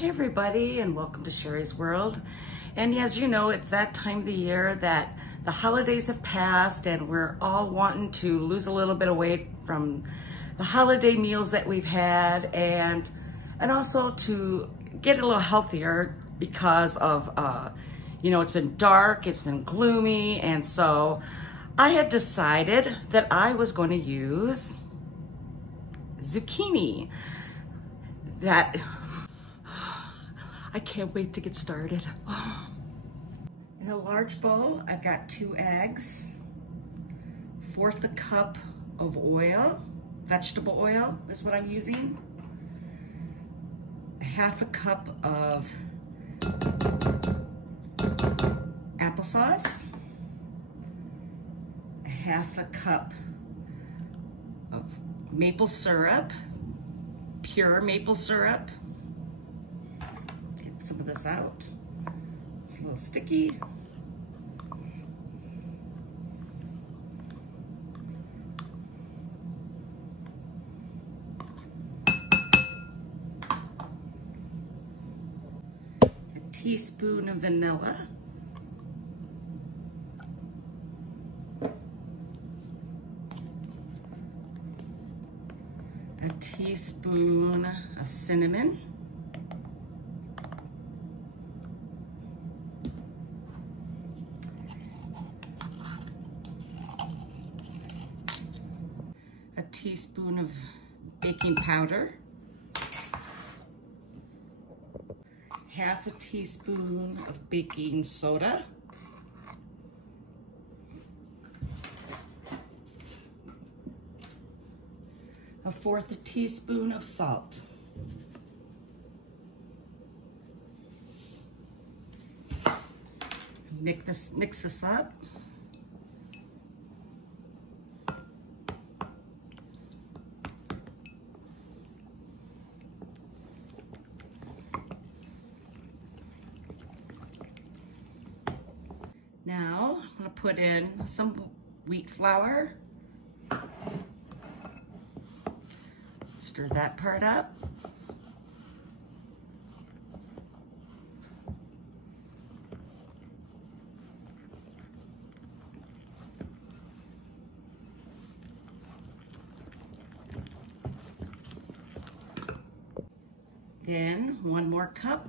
Hey everybody, and welcome to Sherry's World. And as you know, it's that time of the year that the holidays have passed and we're all wanting to lose a little bit of weight from the holiday meals that we've had, and also to get a little healthier because of, it's been dark, it's been gloomy, and so I had decided that I was going to use zucchini. I can't wait to get started. In a large bowl, I've got 2 eggs, 1/4 a cup of oil, vegetable oil is what I'm using, 1/2 a cup of applesauce, 1/2 a cup of maple syrup, pure maple syrup. Get some of this out. It's a little sticky. A teaspoon of vanilla. A teaspoon of cinnamon. A teaspoon of baking powder. 1/2 a teaspoon of baking soda. A 1/4 a teaspoon of salt. Mix this up. Now I'm going to put in some wheat flour. Stir that part up. Then 1 more cup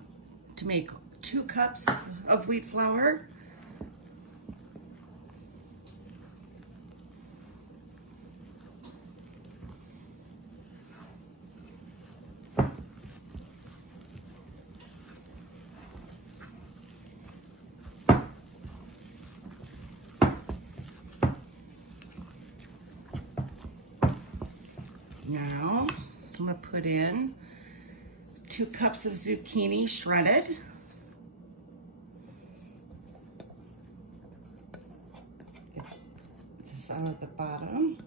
to make 2 cups of wheat flour. Now, I'm going to put in 2 cups of zucchini shredded. Get this out of the bottom.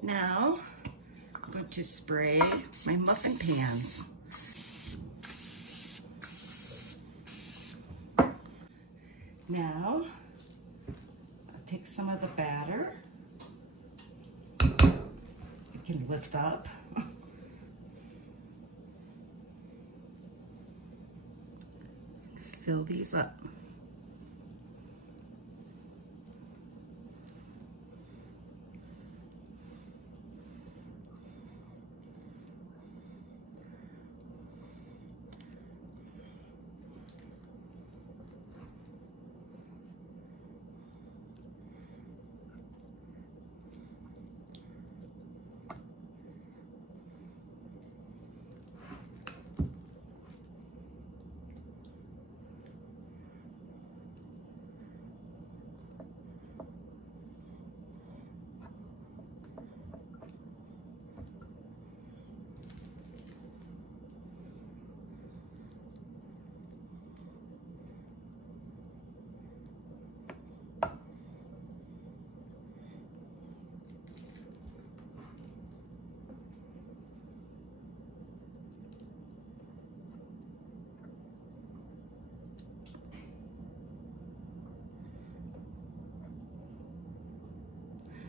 Now, I'm going to spray my muffin pans. Now, I'll take some of the batter. It can lift up. Fill these up.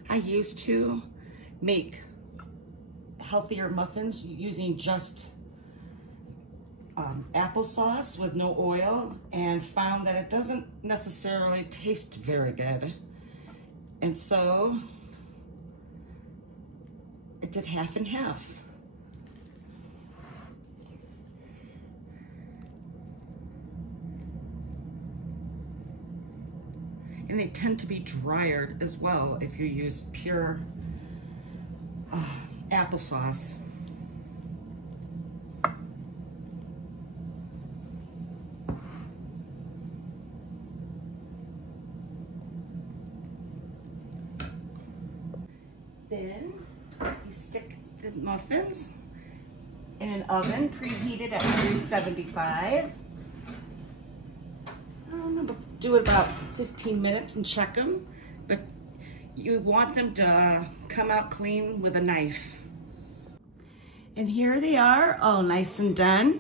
I used to make healthier muffins using just applesauce with no oil, and found that it doesn't necessarily taste very good. And so I did half and half. And they tend to be drier as well if you use pure applesauce. Then you stick the muffins in an oven preheated at 375. I'm gonna do it about 15 minutes and check them, but you want them to come out clean with a knife. And here they are, all nice and done.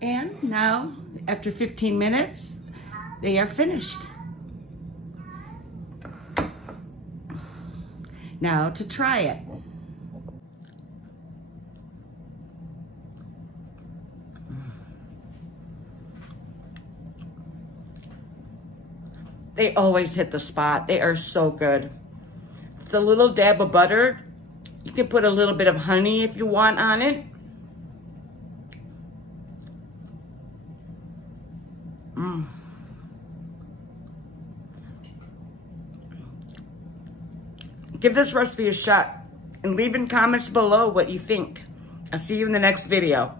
And now, after 15 minutes, they are finished. Now to try it. They always hit the spot. They are so good. It's a little dab of butter. You can put a little bit of honey if you want on it. Give this recipe a shot and leave in comments below what you think. I'll see you in the next video.